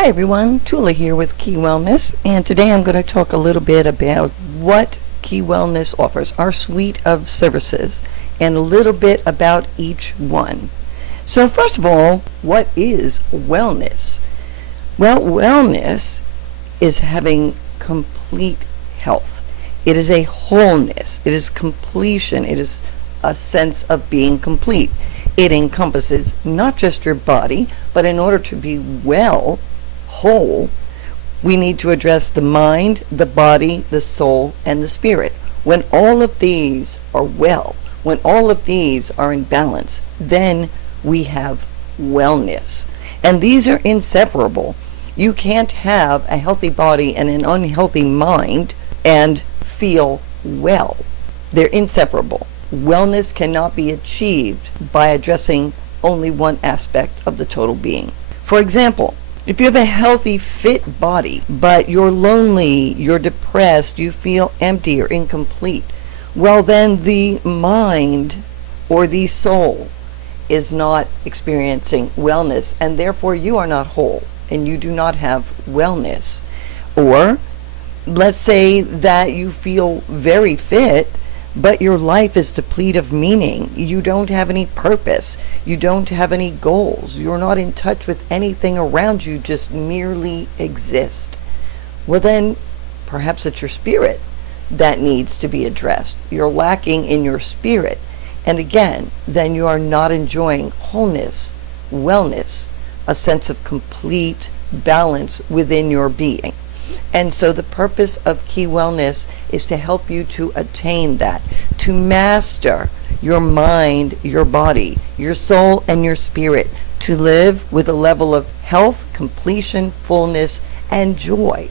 Hi everyone, Tula here with Key Wellness, and today I'm going to talk a little bit about what Key Wellness offers, our suite of services, and a little bit about each one. So first of all, what is wellness? Well, wellness is having complete health. It is a wholeness. It is completion. It is a sense of being complete. It encompasses not just your body, but in order to be whole, we need to address the mind, the body, the soul, and the spirit. When all of these are well, when all of these are in balance, then we have wellness. And these are inseparable. You can't have a healthy body and an unhealthy mind and feel well. They're inseparable. Wellness cannot be achieved by addressing only one aspect of the total being. For example, if you have a healthy, fit body, but you're lonely, you're depressed, you feel empty or incomplete, well then the mind or the soul is not experiencing wellness, and therefore you are not whole and you do not have wellness. Or let's say that you feel very fit, but your life is depleted of meaning. You don't have any purpose. You don't have any goals. You're not in touch with anything around you, just merely exist. Well then, perhaps it's your spirit that needs to be addressed. You're lacking in your spirit. And again, then you are not enjoying wholeness, wellness, a sense of complete balance within your being. And so the purpose of Key Wellness is to help you to attain that, to master your mind, your body, your soul, and your spirit, to live with a level of health, completion, fullness, and joy.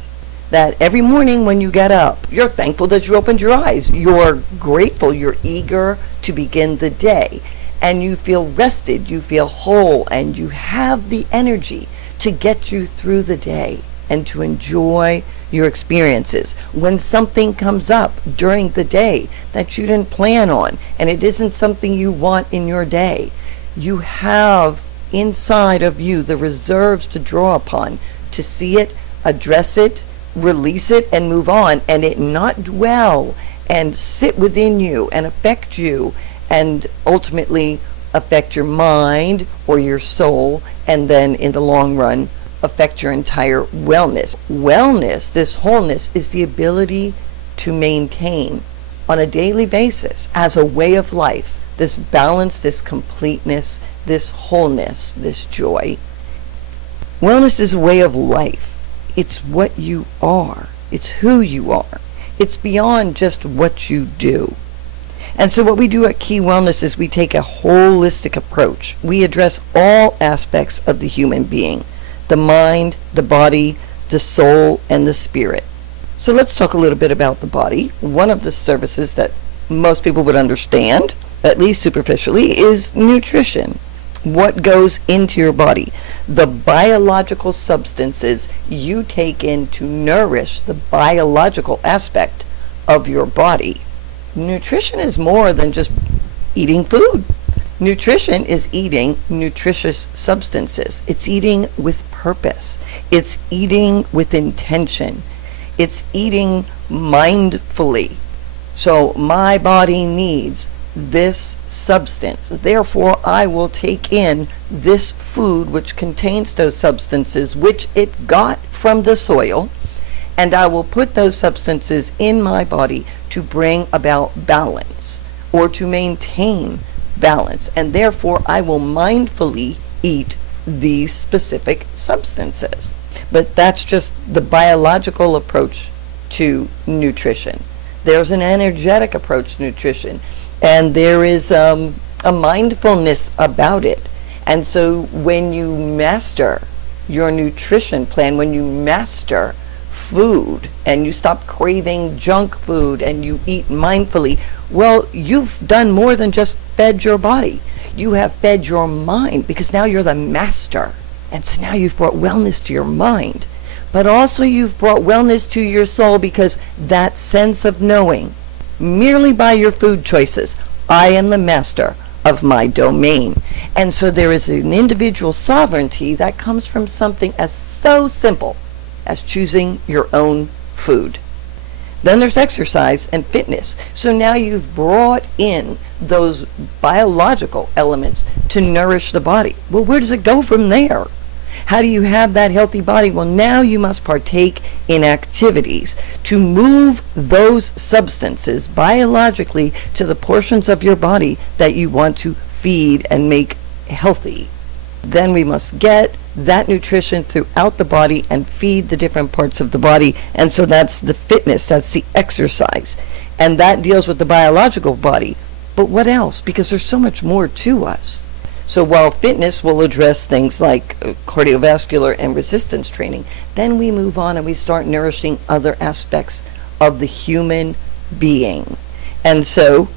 That every morning when you get up, you're thankful that you opened your eyes. You're grateful, you're eager to begin the day, and you feel rested, you feel whole, and you have the energy to get you through the day and to enjoy your experiences. When something comes up during the day that you didn't plan on, and it isn't something you want in your day, you have inside of you the reserves to draw upon, to see it, address it, release it, and move on, and it not dwell and sit within you and affect you, and ultimately affect your mind or your soul, and then in the long run affect your entire wellness. Wellness, this wholeness, is the ability to maintain on a daily basis as a way of life this balance, this completeness, this wholeness, this joy. Wellness is a way of life. It's what you are. It's who you are. It's beyond just what you do. And so what we do at Key Wellness is we take a holistic approach. We address all aspects of the human being: the mind, the body, the soul, and the spirit. So let's talk a little bit about the body. One of the services that most people would understand, at least superficially, is nutrition. What goes into your body? The biological substances you take in to nourish the biological aspect of your body. Nutrition is more than just eating food. Nutrition is eating nutritious substances. It's eating with purpose. It's eating with intention. It's eating mindfully. So my body needs this substance. Therefore, I will take in this food which contains those substances which it got from the soil, and I will put those substances in my body to bring about balance or to maintain balance, and therefore I will mindfully eat these specific substances. But that's just the biological approach to nutrition. There's an energetic approach to nutrition, and there is a mindfulness about it. And so when you master your nutrition plan, when you master food and you stop craving junk food and you eat mindfully, well, you've done more than just fed your body. You have fed your mind, because now you're the master. And so now you've brought wellness to your mind, but also you've brought wellness to your soul, because that sense of knowing merely by your food choices, I am the master of my domain. And so there is an individual sovereignty that comes from something as so simple as choosing your own food. Then there's exercise and fitness. So now you've brought in those biological elements to nourish the body. Well, where does it go from there? How do you have that healthy body? Well, now you must partake in activities to move those substances biologically to the portions of your body that you want to feed and make healthy. Then we must get that nutrition throughout the body and feed the different parts of the body. And so that's the fitness, that's the exercise. And that deals with the biological body. But what else? Because there's so much more to us. So while fitness will address things like cardiovascular and resistance training, then we move on and we start nourishing other aspects of the human being. And so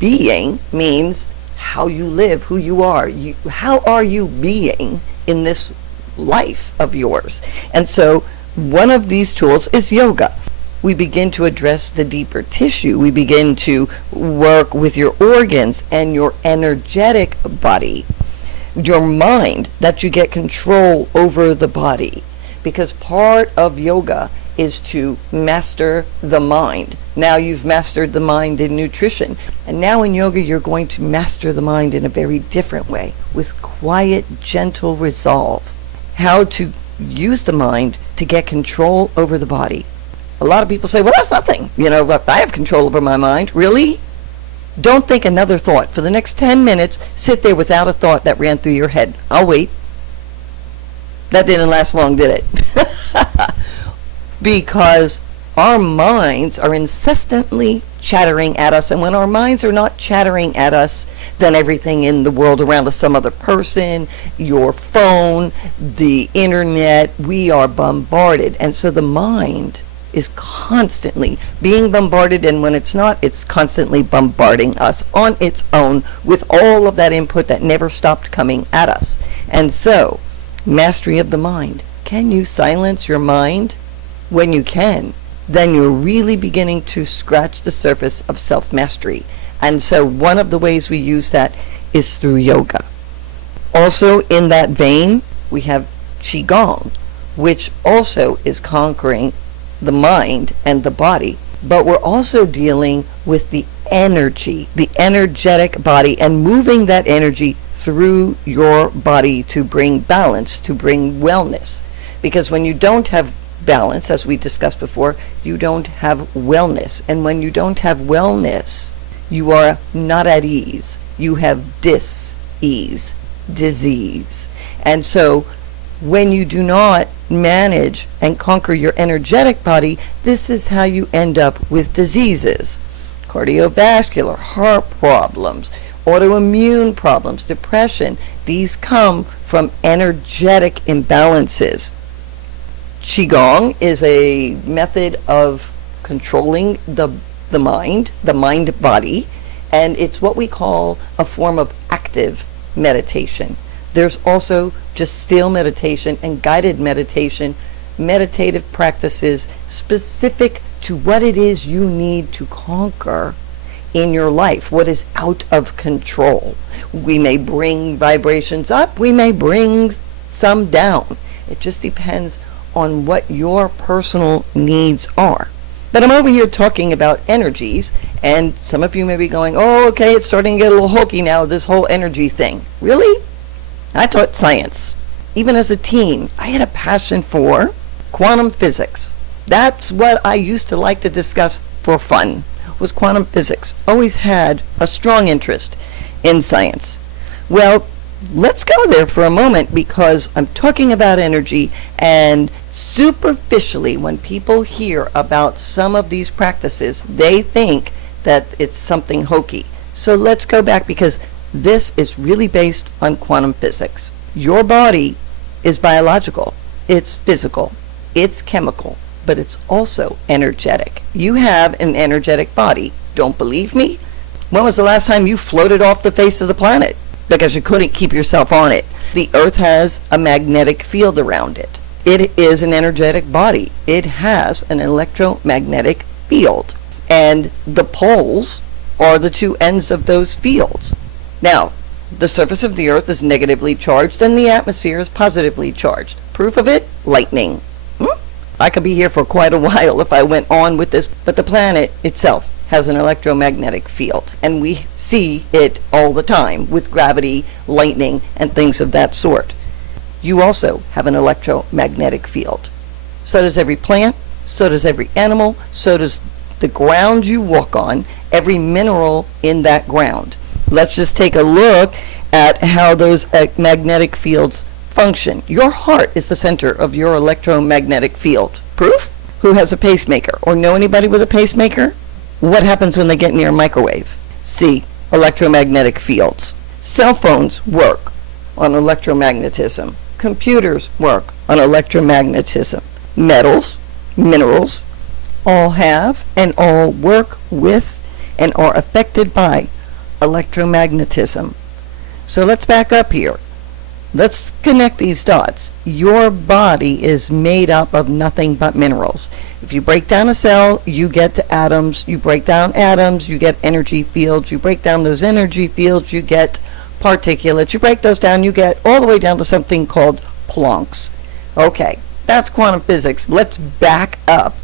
being means how you live, who you are. How are you being in this life of yours? And so one of these tools is yoga. We begin to address the deeper tissue. We begin to work with your organs and your energetic body, your mind, that you get control over the body. Because part of yoga is to master the mind. Now you've mastered the mind in nutrition. And now in yoga, you're going to master the mind in a very different way, with quiet, gentle resolve. How to use the mind to get control over the body. A lot of people say, well, that's nothing. I have control over my mind. Really? Don't think another thought. For the next 10 minutes, sit there without a thought that ran through your head. I'll wait. That didn't last long, did it? Because our minds are incessantly chattering at us. And when our minds are not chattering at us, then everything in the world around us, some other person, your phone, the internet, we are bombarded. And so the mind is constantly being bombarded, and when it's not, it's constantly bombarding us on its own with all of that input that never stopped coming at us. And so, mastery of the mind. Can you silence your mind? When you can, then you're really beginning to scratch the surface of self-mastery. And so one of the ways we use that is through yoga. Also in that vein, we have Qigong, which also is conquering the mind and the body, but we're also dealing with the energy, the energetic body, and moving that energy through your body to bring balance, to bring wellness. Because when you don't have balance, as we discussed before, you don't have wellness. And when you don't have wellness, you are not at ease. You have dis-ease, disease. And so when you do not manage and conquer your energetic body, this is how you end up with diseases. Cardiovascular, heart problems, autoimmune problems, depression. These come from energetic imbalances. Qigong is a method of controlling the mind-body, and it's what we call a form of active meditation. There's also just still meditation and guided meditation, meditative practices specific to what it is you need to conquer in your life, what is out of control. We may bring vibrations up, we may bring some down. It just depends on what your personal needs are. But I'm over here talking about energies, and some of you may be going, oh, okay, it's starting to get a little hokey now, this whole energy thing. Really? I taught science. Even as a teen, I had a passion for quantum physics. That's what I used to like to discuss for fun, was quantum physics. Always had a strong interest in science. Well, let's go there for a moment, because I'm talking about energy, and superficially, when people hear about some of these practices, they think that it's something hokey. So let's go back, because this is really based on quantum physics. Your body is biological, it's physical, it's chemical, but it's also energetic. You have an energetic body. Don't believe me? When was the last time you floated off the face of the planet? Because you couldn't keep yourself on it. The Earth has a magnetic field around it. It is an energetic body. It has an electromagnetic field. And the poles are the two ends of those fields. Now, The surface of the earth is negatively charged and the atmosphere is positively charged. Proof of it? Lightning. I could be here for quite a while if I went on with this, but the planet itself has an electromagnetic field, and we see it all the time with gravity, lightning, and things of that sort. You also have an electromagnetic field. So does every plant, so does every animal, so does the ground you walk on, every mineral in that ground. Let's just take a look at how those magnetic fields function. Your heart is the center of your electromagnetic field. Proof? Who has a pacemaker or know anybody with a pacemaker? What happens when they get near a microwave? See, electromagnetic fields. Cell phones work on electromagnetism. Computers work on electromagnetism. Metals, minerals, all have and all work with and are affected by electromagnetism. So let's back up here. Let's connect these dots. Your body is made up of nothing but minerals. If you break down a cell, you get to atoms. You break down atoms, you get energy fields. You break down those energy fields, you get particulates. You break those down, you get all the way down to something called Plancks. Okay, that's quantum physics. Let's back up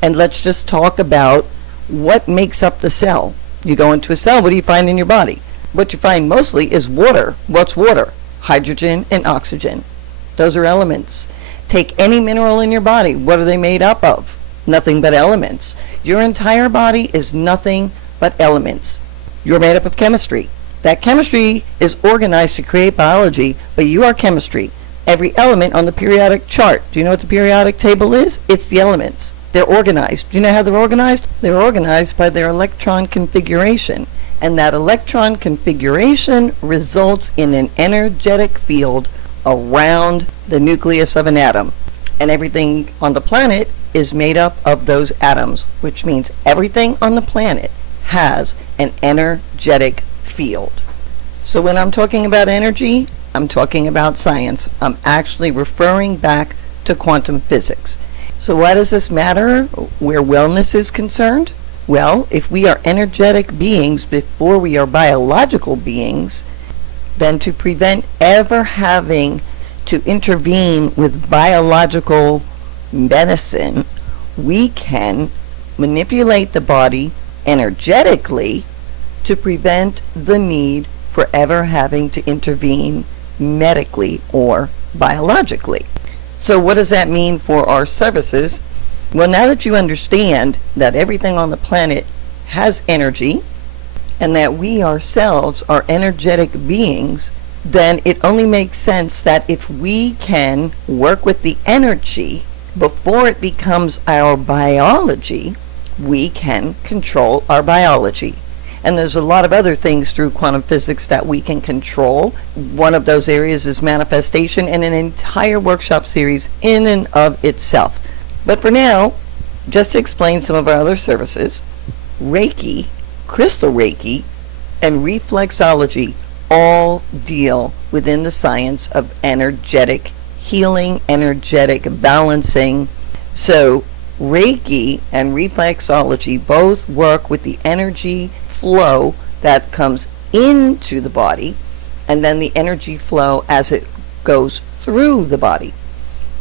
and let's just talk about what makes up the cell. You go into a cell, what do you find in your body? What you find mostly is water. What's water? Hydrogen and oxygen. Those are elements. Take any mineral in your body. What are they made up of? Nothing but elements. Your entire body is nothing but elements. You're made up of chemistry. That chemistry is organized to create biology, but you are chemistry. Every element on the periodic chart. Do you know what the periodic table is? It's the elements. They're organized. Do you know how they're organized? They're organized by their electron configuration. And that electron configuration results in an energetic field around the nucleus of an atom. And everything on the planet is made up of those atoms, which means everything on the planet has an energetic field. So when I'm talking about energy, I'm talking about science. I'm actually referring back to quantum physics. So why does this matter where wellness is concerned? Well, if we are energetic beings before we are biological beings, then to prevent ever having to intervene with biological medicine, we can manipulate the body energetically to prevent the need for ever having to intervene medically or biologically. So what does that mean for our services? Well, now that you understand that everything on the planet has energy and that we ourselves are energetic beings, then it only makes sense that if we can work with the energy before it becomes our biology, we can control our biology. And there's a lot of other things through quantum physics that we can control. One of those areas is manifestation, and an entire workshop series in and of itself. But for now, just to explain some of our other services, Reiki, crystal Reiki, and reflexology all deal within the science of energetic healing, energetic balancing. So Reiki and reflexology both work with the energy flow that comes into the body and then the energy flow as it goes through the body.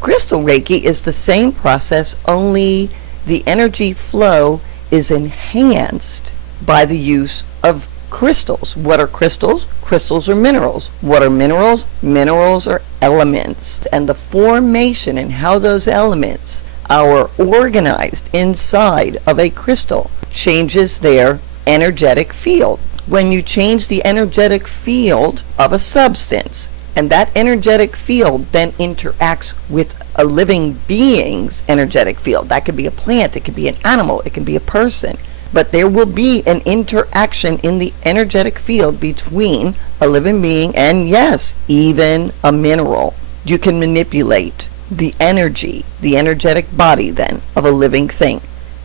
Crystal Reiki is the same process, only the energy flow is enhanced by the use of crystals. What are crystals? Crystals are minerals. What are minerals? Minerals are elements. And the formation and how those elements are organized inside of a crystal changes their energetic field. When you change the energetic field of a substance, and that energetic field then interacts with a living being's energetic field. That could be a plant, it could be an animal, it can be a person. But there will be an interaction in the energetic field between a living being and, yes, even a mineral. You can manipulate the energy, the energetic body then, of a living thing.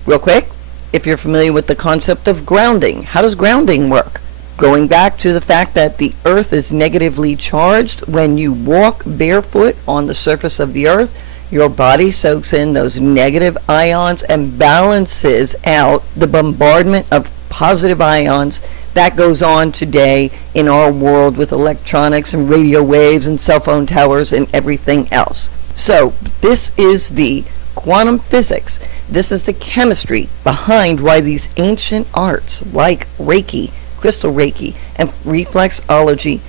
Real quick, if you're familiar with the concept of grounding, how does grounding work? Going back to the fact that the earth is negatively charged, when you walk barefoot on the surface of the earth, your body soaks in those negative ions and balances out the bombardment of positive ions that goes on today in our world with electronics and radio waves and cell phone towers and everything else. So this is the quantum physics. This is the chemistry behind why these ancient arts like Reiki, crystal Reiki, and reflexology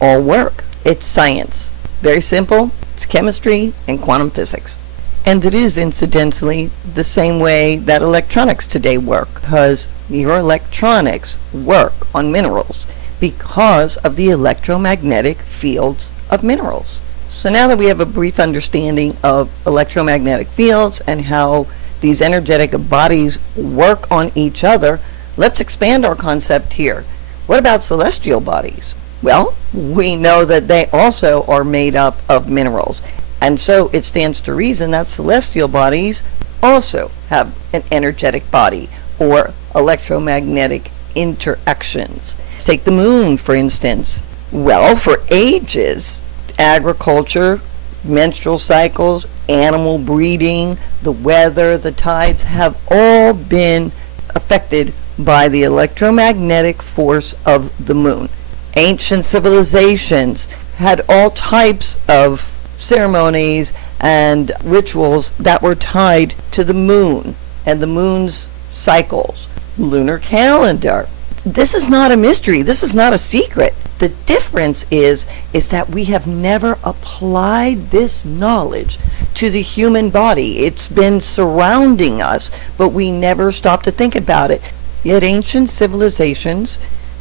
all work. It's science. Very simple. It's chemistry and quantum physics. And it is, incidentally, the same way that electronics today work, because your electronics work on minerals because of the electromagnetic fields of minerals. So now that we have a brief understanding of electromagnetic fields and how these energetic bodies work on each other, let's expand our concept here. What about celestial bodies? Well, we know that they also are made up of minerals. And so it stands to reason that celestial bodies also have an energetic body or electromagnetic interactions. Take the moon, for instance. Well, for ages, agriculture, menstrual cycles, animal breeding, the weather, the tides have all been affected by the electromagnetic force of the moon. Ancient civilizations had all types of ceremonies and rituals that were tied to the moon and the moon's cycles. Lunar calendar. This is not a mystery. This is not a secret. The difference is that we have never applied this knowledge to the human body. It's been surrounding us, but we never stop to think about it. Yet ancient civilizations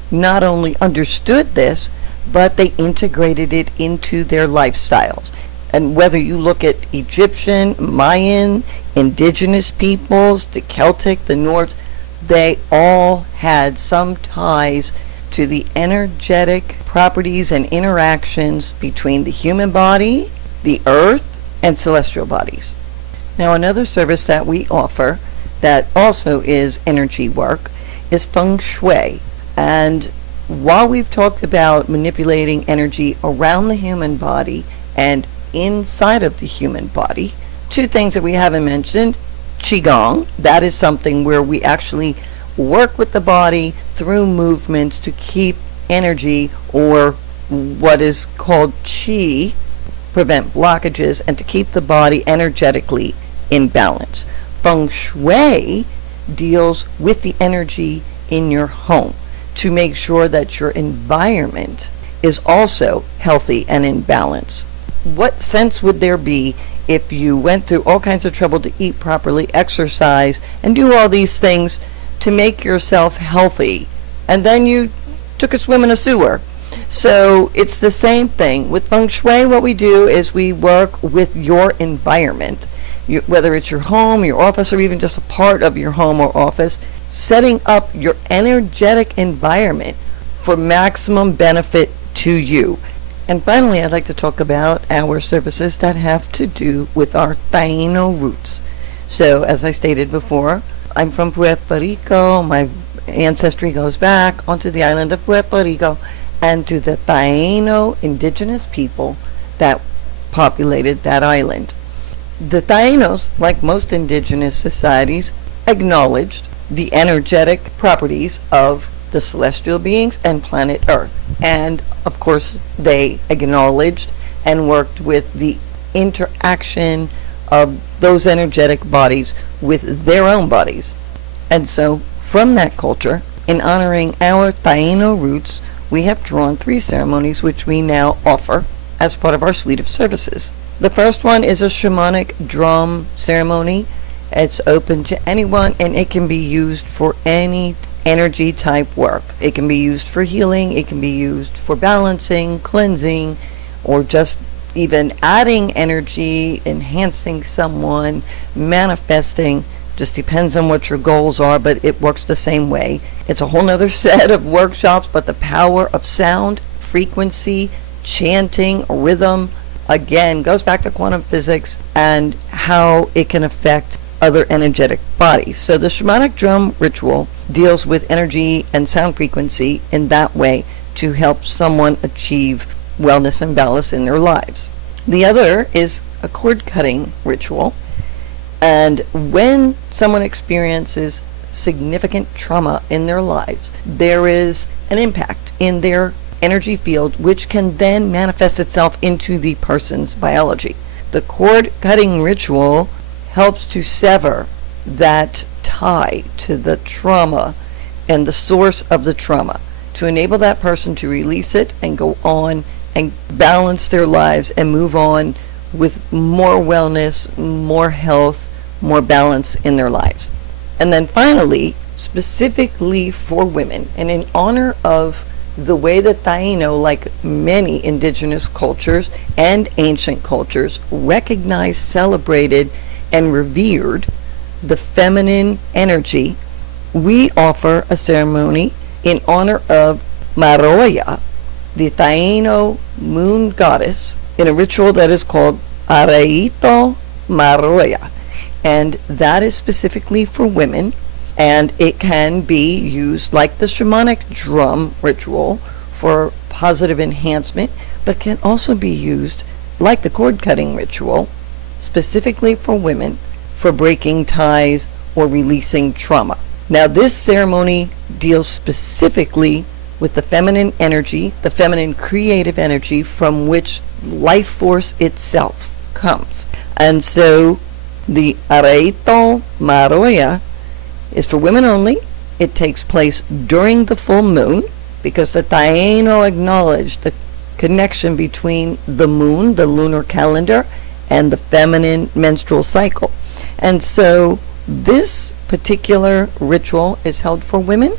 not only understood this, but they integrated it into their lifestyles. And whether you look at Egyptian, Mayan, indigenous peoples, the Celtic, the Norse, they all had some ties to the energetic properties and interactions between the human body, the earth, and celestial bodies. Now, another service that we offer that also is energy work is Feng Shui. And while we've talked about manipulating energy around the human body and inside of the human body, two things that we haven't mentioned: Qigong, that is something where we actually work with the body through movements to keep energy, or what is called qi, prevent blockages, and to keep the body energetically in balance. Feng Shui deals with the energy in your home to make sure that your environment is also healthy and in balance. What sense would there be if you went through all kinds of trouble to eat properly, exercise, and do all these things to make yourself healthy, and then you took a swim in a sewer? So it's the same thing. With Feng Shui, what we do is we work with your environment, whether it's your home, your office, or even just a part of your home or office, setting up your energetic environment for maximum benefit to you. And finally, I'd like to talk about our services that have to do with our Taino roots. So, as I stated before, I'm from Puerto Rico. My ancestry goes back onto the island of Puerto Rico and to the Taino indigenous people that populated that island. The Tainos, like most indigenous societies, acknowledged the energetic properties of the celestial beings and planet Earth. And of course, they acknowledged and worked with the interaction of those energetic bodies with their own bodies. And so, from that culture, in honoring our Taino roots, we have drawn 3 ceremonies which we now offer as part of our suite of services. The first one is a shamanic drum ceremony. It's open to anyone, and it can be used for any energy type work. It can be used for healing, it can be used for balancing, cleansing, or just even adding energy, enhancing someone, manifesting. Just depends on what your goals are, but it works the same way. It's a whole nother set of workshops, but the power of sound, frequency, chanting, rhythm, again, goes back to quantum physics and how it can affect other energetic bodies. So the shamanic drum ritual deals with energy and sound frequency in that way to help someone achieve wellness and balance in their lives. The other is a cord cutting ritual, and when someone experiences significant trauma in their lives, there is an impact in their energy field which can then manifest itself into the person's biology. The cord cutting ritual helps to sever that tie to the trauma and the source of the trauma, to enable that person to release it and go on and balance their lives and move on with more wellness, more health, more balance in their lives. And then finally, specifically for women, and in honor of the way that Taino, like many indigenous cultures and ancient cultures, recognized, celebrated, and revered the feminine energy, we offer a ceremony in honor of Maroya, the Taino moon goddess, in a ritual that is called Araito Maroya. And that is specifically for women, and it can be used like the shamanic drum ritual for positive enhancement, but can also be used like the cord cutting ritual specifically for women for breaking ties or releasing trauma. Now, this ceremony deals specifically with the feminine energy, the feminine creative energy from which life force itself comes. And so the Araito Maroya is for women only. It takes place during the full moon because the Taino acknowledged the connection between the moon, the lunar calendar, and the feminine menstrual cycle. And so this particular ritual is held for women.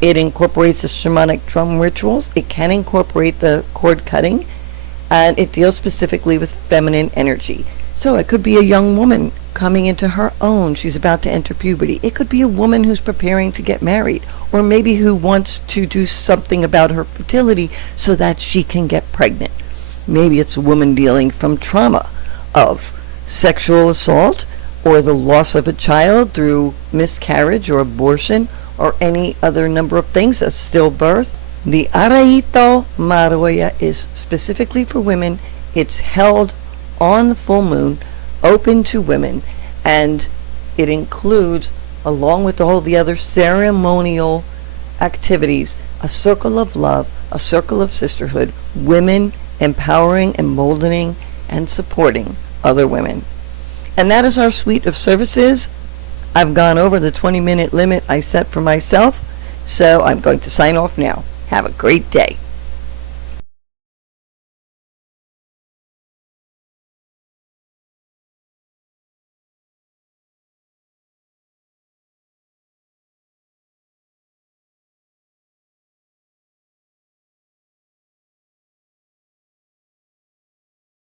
It incorporates the shamanic drum rituals. It can incorporate the cord cutting, and it deals specifically with feminine energy. So it could be a young woman coming into her own. She's about to enter puberty. It could be a woman who's preparing to get married, or maybe who wants to do something about her fertility so that she can get pregnant. Maybe it's a woman dealing from trauma of sexual assault or the loss of a child through miscarriage or abortion or any other number of things, a stillbirth. The Araito Maroya is specifically for women. It's held on the full moon, open to women, and it includes, along with all the other ceremonial activities, a circle of love, a circle of sisterhood, women empowering, emboldening, and supporting other women. And that is our suite of services. I've gone over the 20-minute limit I set for myself, so I'm going to sign off now. Have a great day.